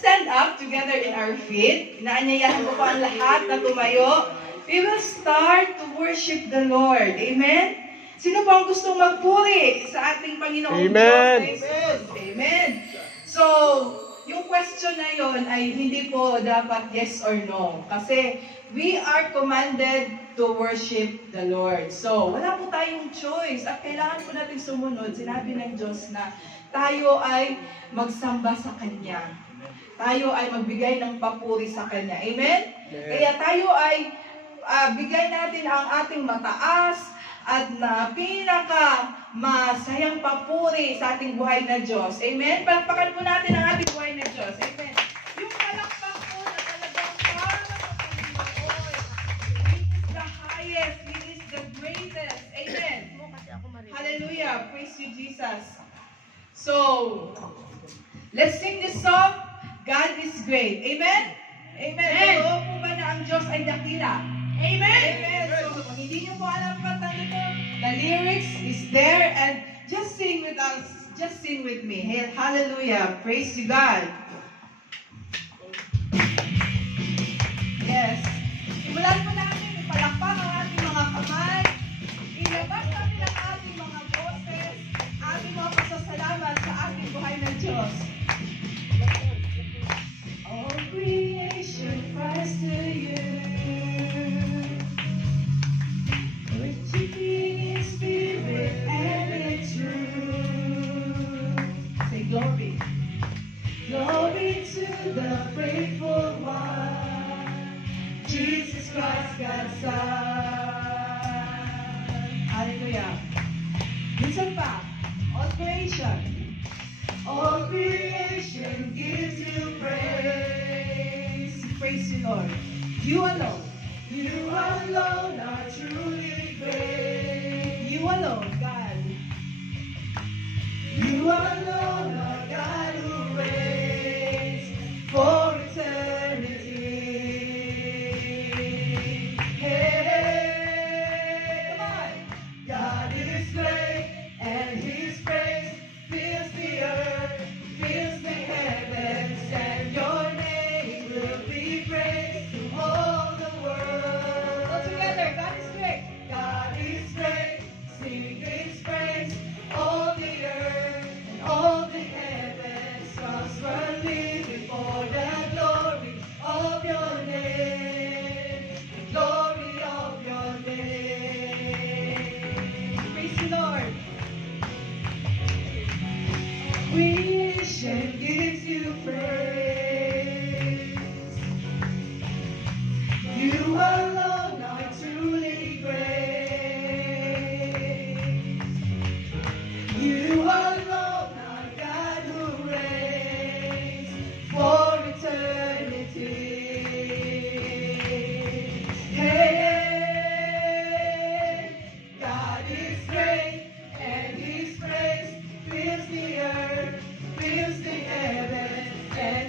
stand up together in our feet. Inaanyayahan ko po ang lahat na tumayo. We will start to worship the Lord. Amen? Sino po ang gustong magpuri sa ating Panginoong Amen. Diyos? Amen. Amen. So, yung question na yon ay hindi po dapat yes or no. Kasi we are commanded to worship the Lord. So, wala po tayong choice. At kailangan po natin sumunod. Sinabi ng Diyos na tayo ay magsamba sa Kanya. Tayo ay magbigay ng papuri sa Kanya. Amen? Kaya tayo ay bigay natin ang ating mataas at na pinaka masayang papuri sa ating buhay na Diyos. Amen? Palakpakan po natin ang ating buhay na Diyos. Amen? Yung palakpak po na talagang para sa Panginoon. He is the highest. He is the greatest. Amen? Hallelujah. Praise you, Jesus. So, let's sing this song. God is great. Amen? Amen. Totoo po ba na ang Diyos ay dakila? Amen? Amen. So, kung hindi niyo po alam kanta nito, the lyrics is there and just sing with us. Just sing with me. Hallelujah. Praise you, God. Yes. Simulan po natin. Ipalakpak ang ating mga kamay. Ilabas natin ang ating mga boses. Ating mga pasasalamat sa ating buhay ng Diyos. All creation cries to you. Worshiping in spirit and in truth. Say glory. Glory to the faithful one. Jesus Christ, God's Son. Hallelujah. Listen pa. All creation. All creation gives you praise. Praise you, Lord. You alone. You alone are truly great. You alone, God. You alone are God who reigns for eternity. Hey, come on. God is great and His praise fills the earth, fills the heavens, and your name will be praised to all the world. All together, God is great. God is great. Sing His praise. All the earth and all the heavens constantly before the glory of your name. The glory of your name. Praise the Lord. Creation gives you praise. You alone are truly great. You alone are God who reigns for eternity. Hey, God is great and His praise fills the earth, fills the heavens, and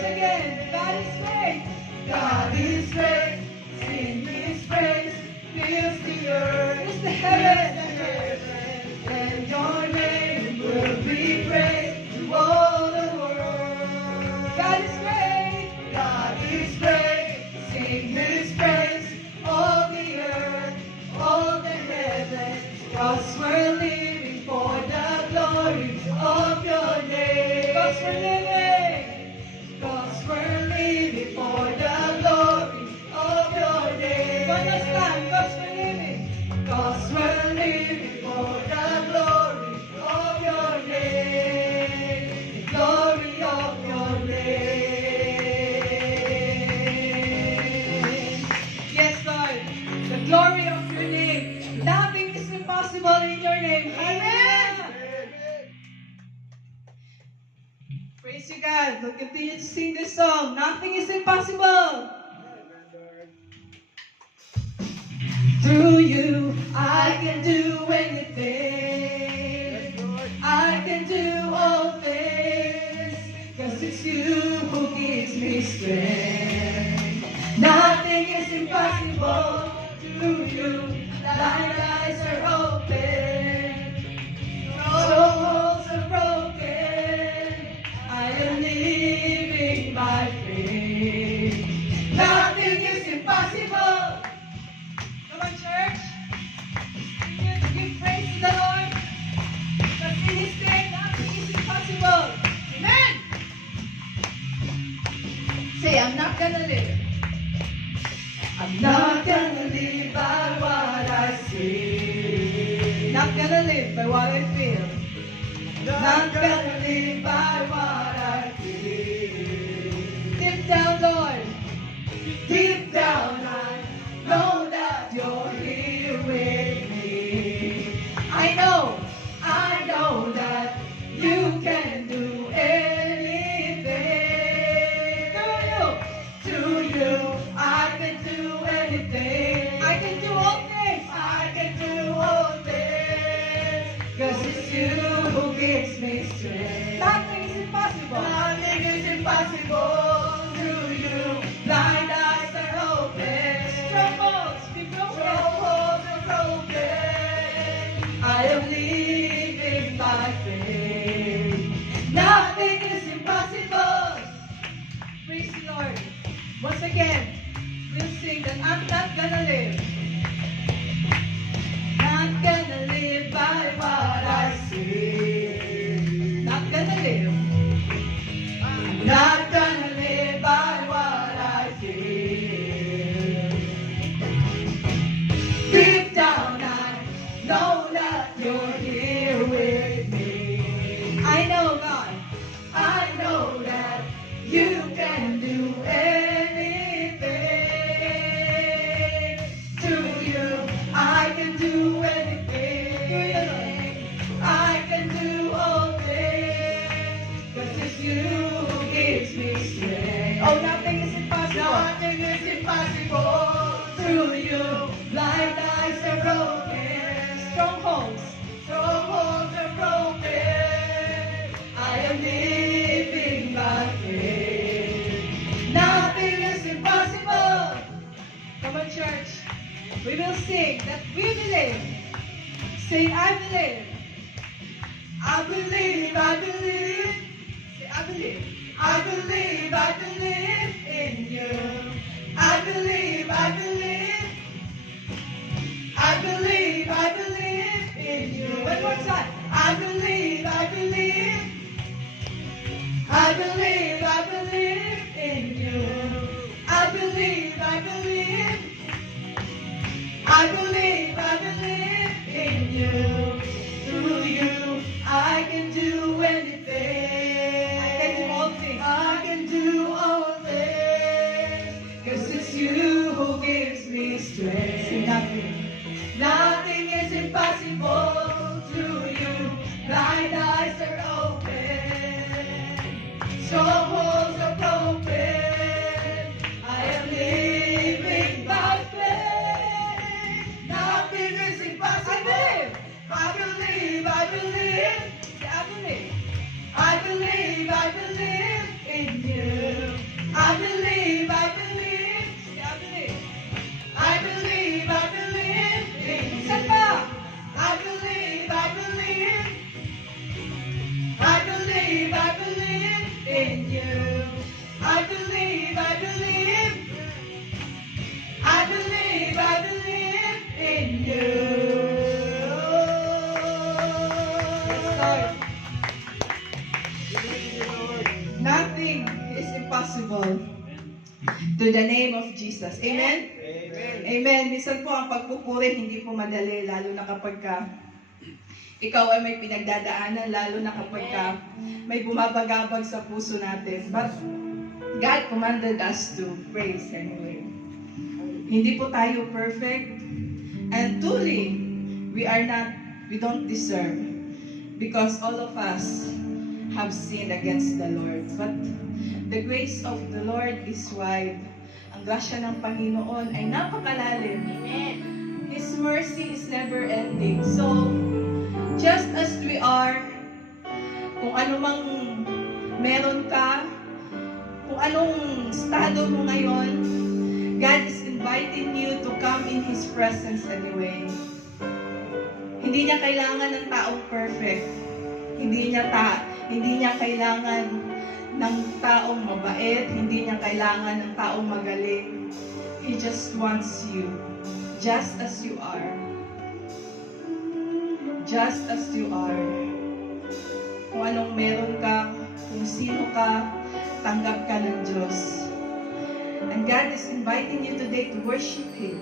Once again, God is great. God is great. Sing His praise. Fills the earth. It's the heaven. And your name will be praised to all the world. God is great. God is great. Sing His praise. All the earth, all the heavens. 'Cause we're living for the glory of your name. 'Cause we're living. 'Cause we're living for the glory of your name. One last time. 'Cause we're living. 'Cause we're living for the glory of your name. The glory of your name. Yes, Lord. The glory of your name. Nothing is impossible in your name. Amen. Praise you, God. We'll continue to sing this song. Nothing is impossible. Through you, I can do anything. I can do all things. 'Cause it's you who gives me strength. Nothing is impossible. Through you, blind eyes are open. Strongholds are broken. I am living by faith. Nothing is impossible. Come on, church. Give praise to the Lord. Because in His name, nothing is impossible. Amen. Say, I'm not gonna live. I'm not gonna live by what I see. Not gonna live by what I feel. Not gonna live by what I feel. Deep down, Lord. Deep down, I know that you're here with me. I know that you can do anything. Through you, I can do anything. I can do all things. I can do all things. 'Cause it's you who gives me strength. Nothing is impossible. Nothing is impossible. Through you, blind eyes are open. Strongholds be broken. Strongholds are broken. I am living by faith. Nothing is impossible. Praise the Lord. Once again, we'll sing that I'm not gonna live. Not gonna live by what I see. Not gonna live. I'm not gonna live by what I feel. Deep down, I know that you're here with me. I know, God. I know that you can do anything. Through you, I can do anything. I can do all things. 'Cause it's you who gives me strength. Oh, nothing is impossible. Nothing is impossible. Through you, blind eyes are broken. Strongholds are broken. I am living by faith. Nothing is impossible. Come on, church. We will sing that we believe. Say, I believe. I believe, I believe. Say, I believe. I believe, I believe in you. I believe, I believe. I believe, I believe in you. One more time. I believe, I believe. I believe, I believe in you. I believe, I believe. I believe, I believe in you. Through you, I can do anything. I can do all things. I can do all things. 'Cause it's you who gives me strength. Say nothing. Nothing is impossible. Through you, blind eyes are open. Strongholds are broken. I am living by faith. Nothing is impossible. I believe, I believe. I believe, I believe, I believe in you. believe, I believe. I believe, I believe in you. Yes, Lord. Nothing is impossible to the name of Jesus. Amen? Amen. Amen. Minsan po ang pagpupuri hindi po madali, lalo na kapag ikaw ay may pinagdadaanan, lalo na kapag may bumabagabag sa puso natin. But God commanded us to praise anyway. Hindi po tayo perfect. And truly, we don't deserve. Because all of us have sinned against the Lord. But the grace of the Lord is wide. Ang grasya ng Panginoon ay napakalalim. Amen. His mercy is never ending. So, just as we are, kung ano mang meron ka, kung anong estado mo ngayon, God is inviting you to come in His presence anyway. Hindi niya kailangan ng taong perfect. Hindi niya kailangan ng taong mabait. Hindi niya kailangan ng taong magaling. He just wants you, just as you are. Just as you are. Kung anong meron ka, kung sino ka, tanggap ka ng Diyos. And God is inviting you today to worship Him.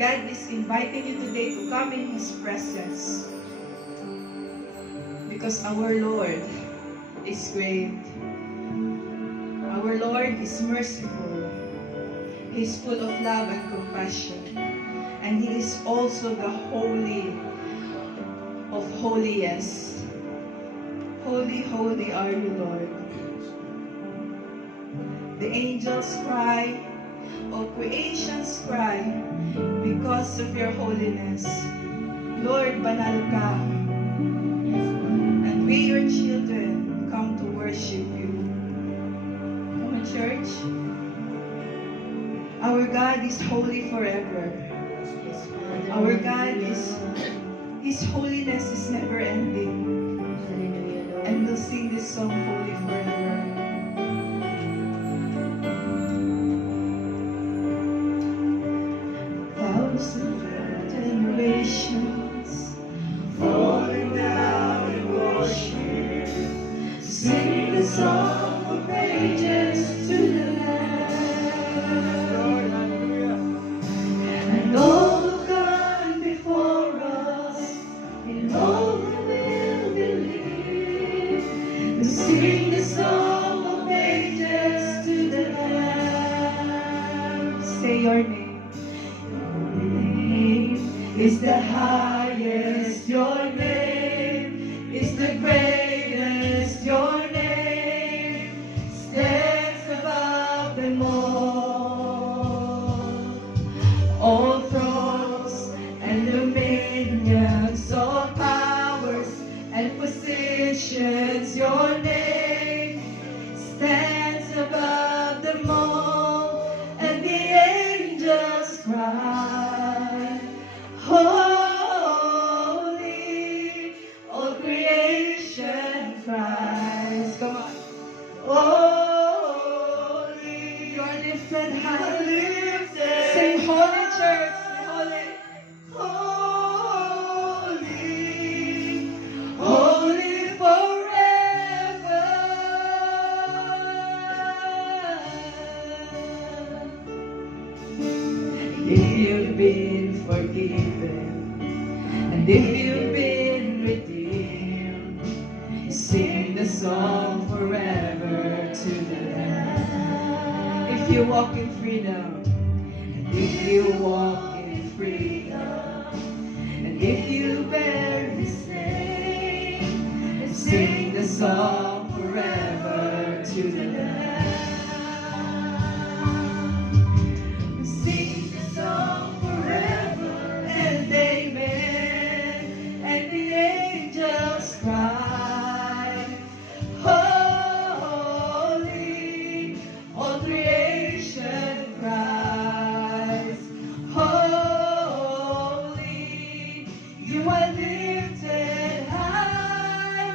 God is inviting you today to come in His presence. Because our Lord is great. Our Lord is merciful. He is full of love and compassion. And He is also the Holy of holiest. Holy, holy are you, Lord. The angels cry, all creations cry, because of your holiness. Lord, banal ka. And we, your children, come to worship you. Come on, church. Our God is holy forever. Our God is, His holiness is never ending. And we'll sing this song, Holy Forever. Thousand generations falling down in worship, sing the song of ages to the Lamb. And all who come before us, and all who will believe, to sing the song of ages to the Lamb. Say your name. Is the highest, your name is the greatest, your name stands above them all thrones and dominions, all powers and positions, your name stands above them all, and the angels cry. Holy, all creation cries. Come on. Holy, you are lifted high. Sing holy, church. Holy. Holy, holy forever. If you've been forgiven, and if you've been redeemed, sing the song forever to the Lamb. If you walk in freedom, and if you walk in freedom, and if you bear His name, and sing the song forever to the Lamb. Sing the song forever and amen, and the angels cry, holy, all creation cries, holy, you are lifted high,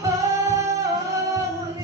holy,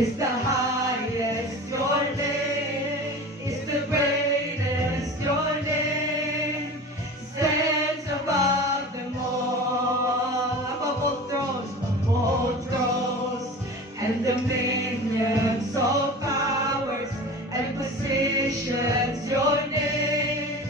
is the highest. Your name is the greatest. Your name stands above them all. Above all thrones and dominions, all powers and positions. Your name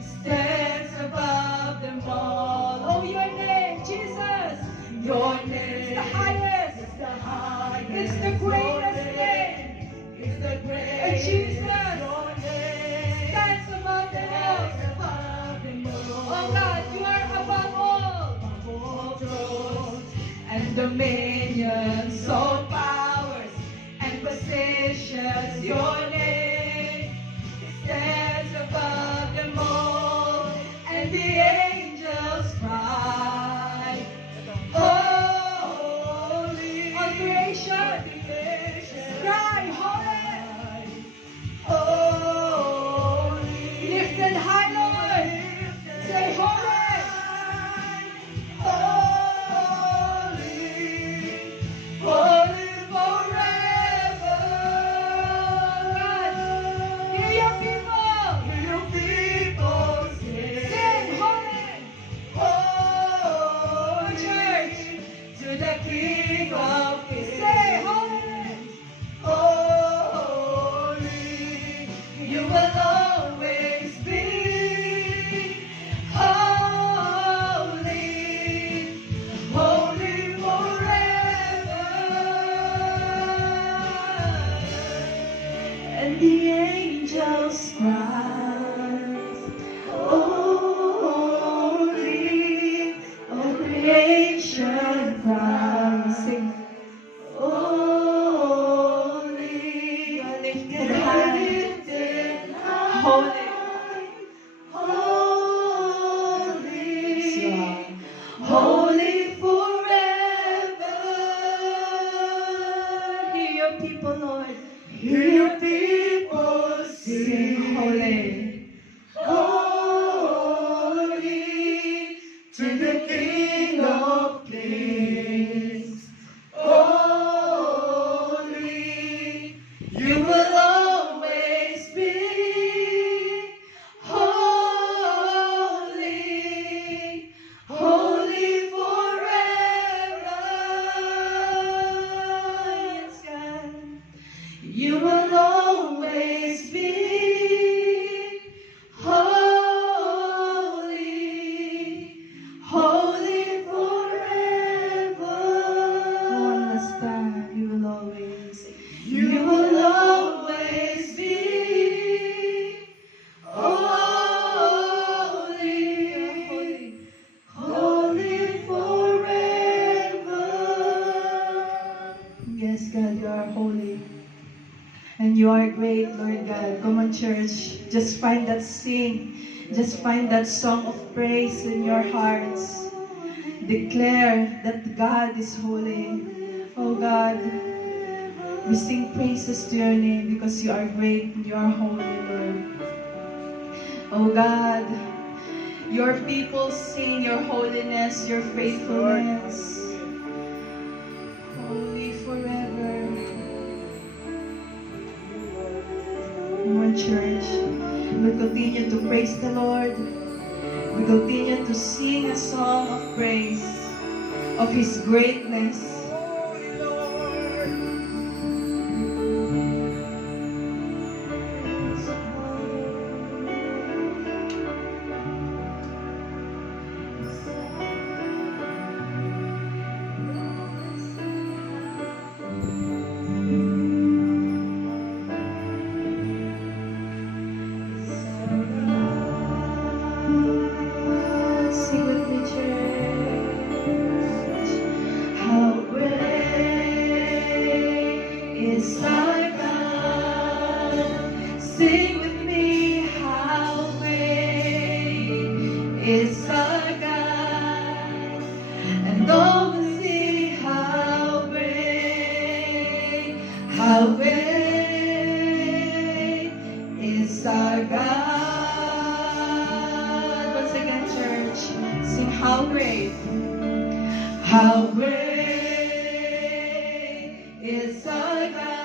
stands above them all. Oh, your name, Jesus. Your name is the highest. It's the highest. It's the greatest name. It's the greatest. And Jesus, your name stands above them all. Oh God, you are above all. Above all thrones and dominions, all powers and positions. Your name stands above them all, and the angels cry, holy. All creation cry, holy, holy. Lifted high, Lord, say holy, holy, holy forever. God, hear your people. Hear your people sing holy, holy. Church, to the King of Kings. Say holy, holy. You will always be holy, holy forever. And the angels cry, holy, all creation cries, sing, holy, lifted high, holy, holy, holy forever. Hear your people, Lord. Hear your people sing holy, holy, to the King of Kings. Holy, you will always be holy, holy forever. Yes, God. You will always be holy, holy forever. One last time, you will always be holy, holy forever. Yes, God, you are holy. And you are great, Lord God. Come on, church. Just find that sing. Just find that song of praise in your hearts. Declare that God is holy. Oh God, we sing praises to your name because you are great and you are holy, Lord. Oh God, your people sing your holiness, your faithfulness. Holy forever. Come on, church. We'll continue to praise the Lord. We continue to sing a song of praise of His greatness. Sing with me, church. How great is our God. Sing with me, how great is our God. And all will see how great is our God. Once again, church, sing how great is our God.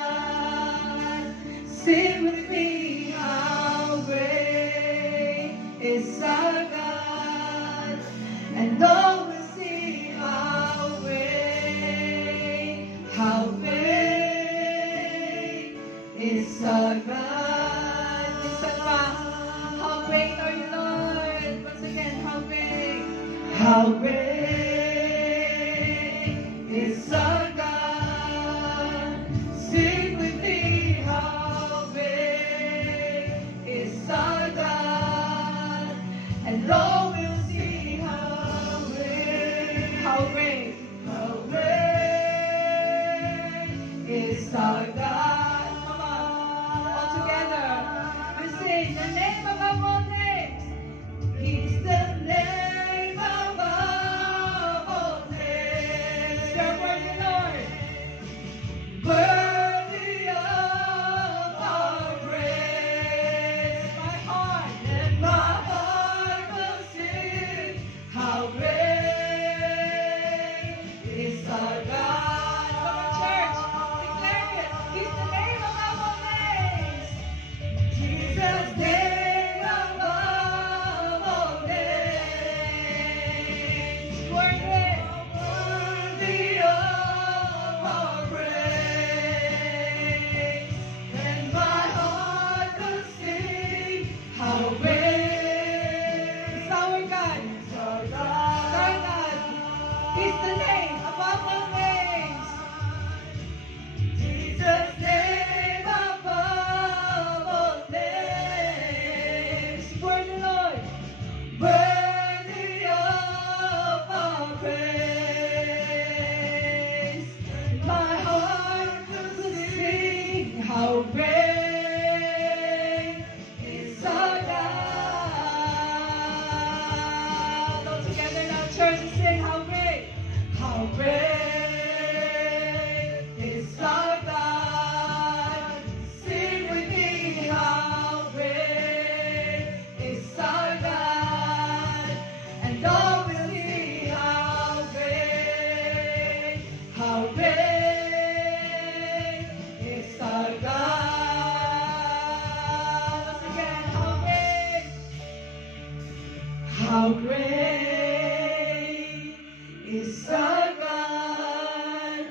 is our God.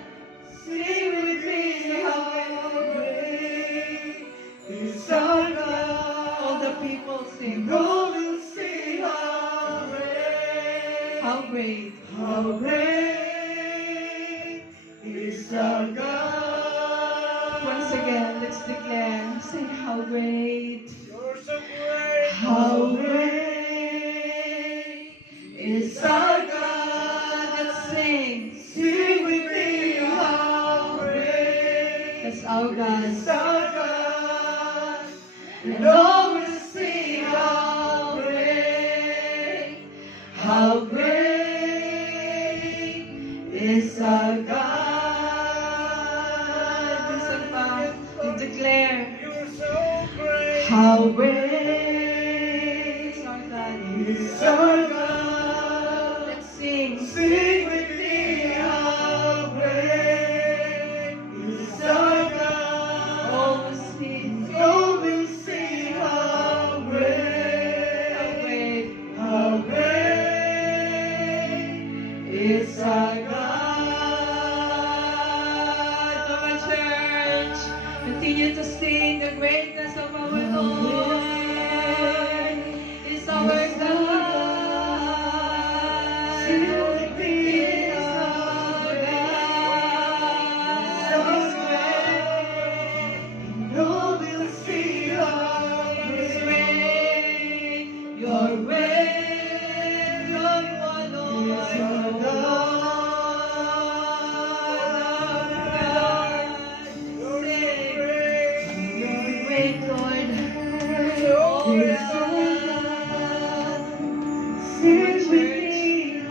Sing with me, how great is our God. All the people sing. All will sing, how great. How great. How great is our God. Once again, let's declare. Sing, how great. You're so great. How great is our God. Let's sing. Sing with me, how great. That's our God. It's our God. And all will sing, how great. How great is our God. Listen pa. You declare. You're so great. How great is our God. Is our God. Let's sing. Sing with me, how great is our God. All will sing. All will sing, how great. How great. How great is our God. Come on, church. Continue to sing the greatness of our Lord. Is our God. Sing with me, our God. Is great. All will sing, how great. You're great. You're our Lord. Is our God. You're so Sing. great. You're great, Lord. So Oh, great. God. Sing with me.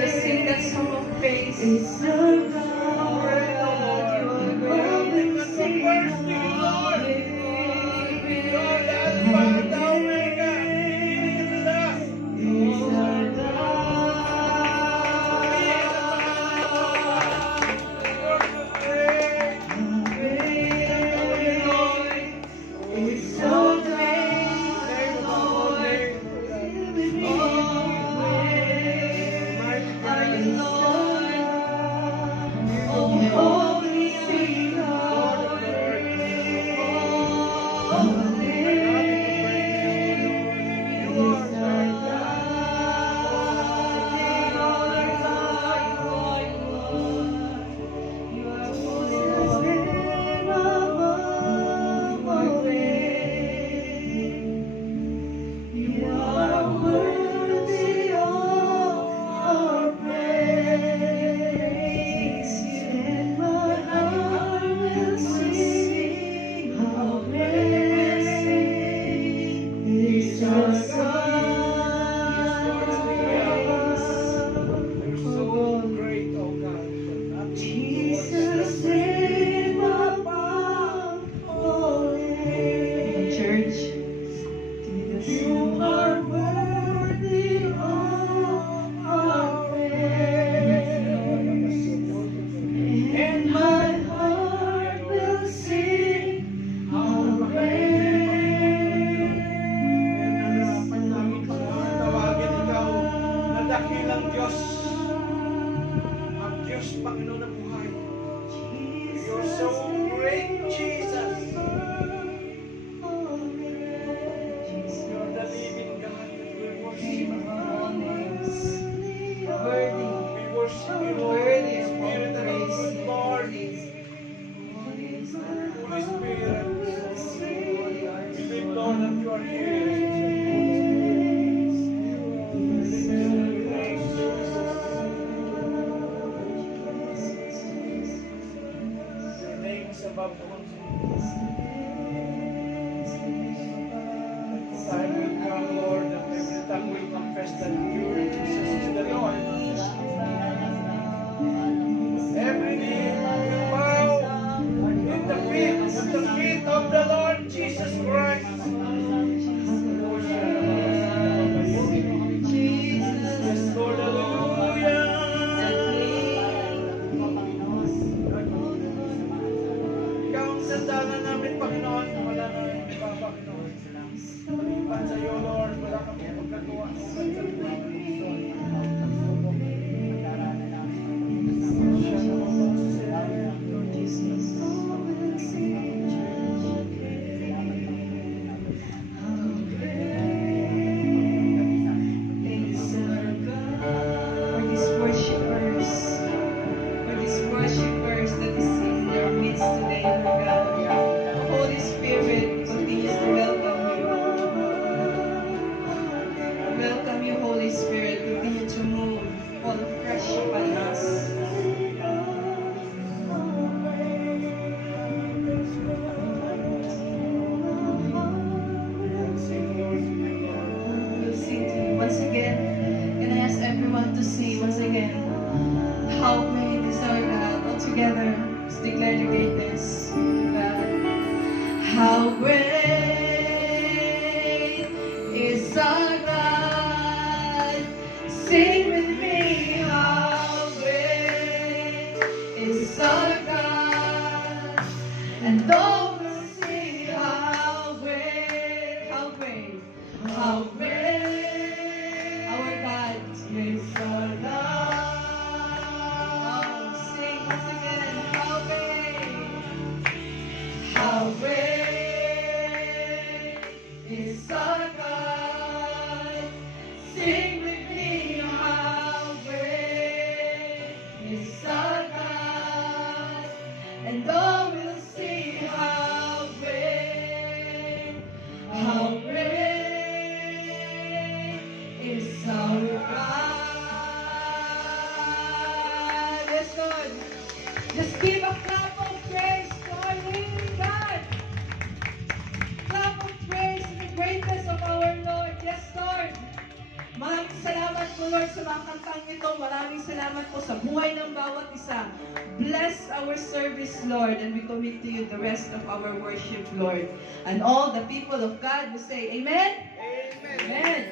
Just sing that song of praise. It's our God. You are great. Sing worship you, Lord. Lord, Alpha and Omega, beginning and last. It's our God. You're so great. Great, Lord. It's so great, Lord. Oh, great are you, Lord. Oh, holy are you, Lord. Oh, great you are, God. You are, you are holy, Lord. You are worthy of our praise. And my heart will sing, how great is our God. You're so great, oh God. Jesus, name above all names. Church, you are worthy of our praise. And my heart will sing, how great. Tawagin ikaw na dakilang Diyos. Ang Diyos, Panginoon ng buhay. You're so great, Jesus. You're the living God that we worship. Worthy. We worship you, Lord. Worthy of all Spirit of the praise. good Lord. Holy Spirit. We believe, Lord, that you are here. Your name is above all names. Time will come, Lord, that every tongue will confess that you, Jesus, is the Lord. Every knee will bow at the feet of the Lord Jesus Christ. Yes, Lord, hallelujah. Ikaw ang sandalan namin, Panginoon. Just give a clap of praise to our living God. Clap of praise to the greatness of our Lord. Yes, Lord. Maraming salamat po, Lord, sa mga kantang ito. Maraming salamat po sa buhay ng bawat isa. Bless our service, Lord, and we commit to you the rest of our worship, Lord. And all the people of God will say, Amen? Amen. Amen.